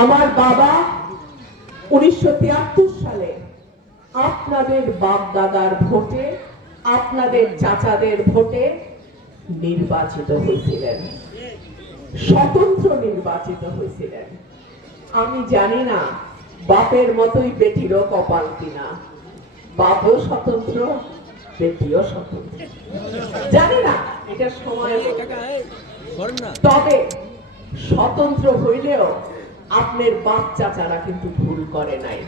আমার বাবা 1973 সালে আপনাদের বাপ দাদার ভোটে, আপনাদের চাচাদের ভোটে নির্বাচিত হয়েছিলেন, স্বতন্ত্র নির্বাচিত হয়েছিলেন। আমি জানি না বাপের মতোই বেটিরও কপাল কিনা, বাপও স্বতন্ত্র, বেটিও স্বতন্ত্র, জানি না, এটা সময়। তবে স্বতন্ত্র হইলেও আপনার বাপ চাচারা কিন্তু ভুল করে নাই।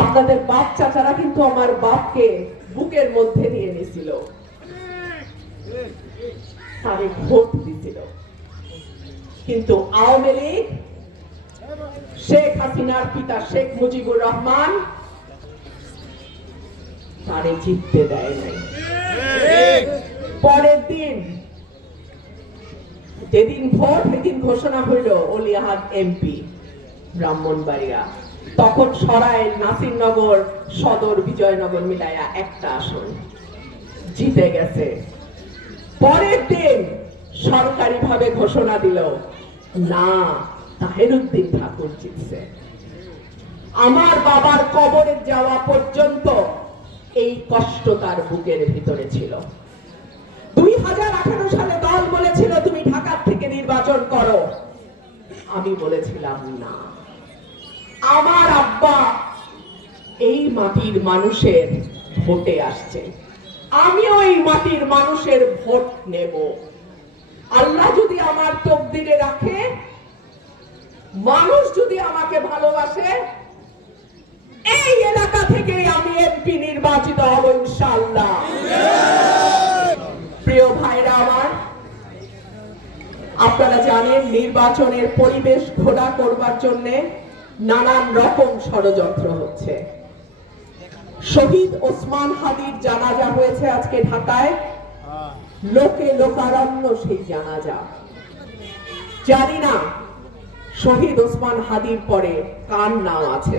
আপনাদের বাপ চাচারা কিন্তু আমার বাপকে বুকের মধ্যে নিয়ে নিছিল, তারে ভোট দিছিল। কিন্তু আওয়ামী লীগ, শেখ হাসিনার পিতা শেখ মুজিবুর রহমান তারে জিততে দেয় নাই। পরের দিন যেদিন ভোট, সেদিন ঘোষণা হইল অলি আহাদ এমপি ব্রাহ্মণবাড়িয়া, তখন সরাইল, নাসিরনগর, সদর, বিজয়নগর মিলাইয়া একটা আসন জিতে গেছে। পরের দিন সরকারি ভাবে ঘোষণা দিল, না, তাহেরউদ্দিন ঠাকুর জিতছে। আমার বাবার কবরে যাওয়া পর্যন্ত এই কষ্ট তার বুকের ভিতরে ছিল। 2018 সালে দল বলেছিল তুমি ঢাকা থেকে নির্বাচন করো, আমি বলেছিলাম না। আমার আব্বা এই মাটির মানুষের ভোটে আসছে, আমিও এই মাটির মানুষের ভোট নেব। আল্লাহ যদি আমার তকদিরে রাখে, মানুষ যদি আমাকে ভালোবাসে, এই এলাকা থেকে আমি এমপি নির্বাচিত হব ইনশাআল্লাহ। প্রিয় ভাইরা আমার, আপনারা জানেন নির্বাচনের পরিবেশ ঘোলা করবার জন্য নানান রকম ষড়যন্ত্র হচ্ছে। শহীদ ওসমান হাদির জানাজা হয়েছে আজকে ঢাকায়, লোকে লোকারণ্য সেই জানাজা। জানি না শহীদ ওসমান হাদির পরে কার নাম আছে।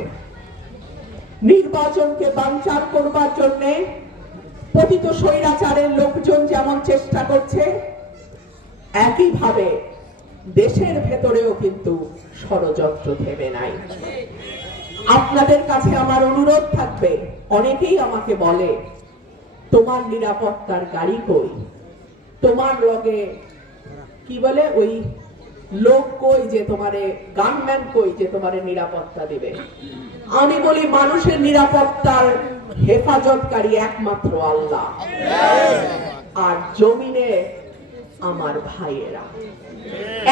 নির্বাচনকে বানচাল করবার জন্য পতিত স্বৈরাচারের লোকজন যেমন চেষ্টা করছে, একইভাবে দেশের ভেতরেও কিন্তু ষড়যন্ত্র থেমে নাই। আপনাদের কাছে আমার অনুরোধ থাকবে, অনেকেই আমাকে বলে তোমার নিরাপত্তার গাড়ি কই, তোমার লগে কি বলে ওই লোক কই, যে তোমারে গানম্যান কই, যে তোমারে নিরাপত্তা দিবে। আমি বলি মানুষের নিরাপত্তার হেফাজতকারী একমাত্র আল্লাহ, আর জমিনে আমার ভাইয়েরা।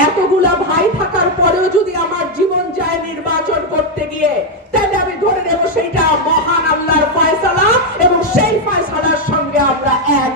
এতগুলা ভাই থাকার পরেও যদি আমার জীবন যায় নির্বাচন করতে গিয়ে, তাহলে আমি ধরে নেব সেইটা মহান আল্লাহর ফয়সালা, এবং সেই ফয়সালার সঙ্গে আমরা এক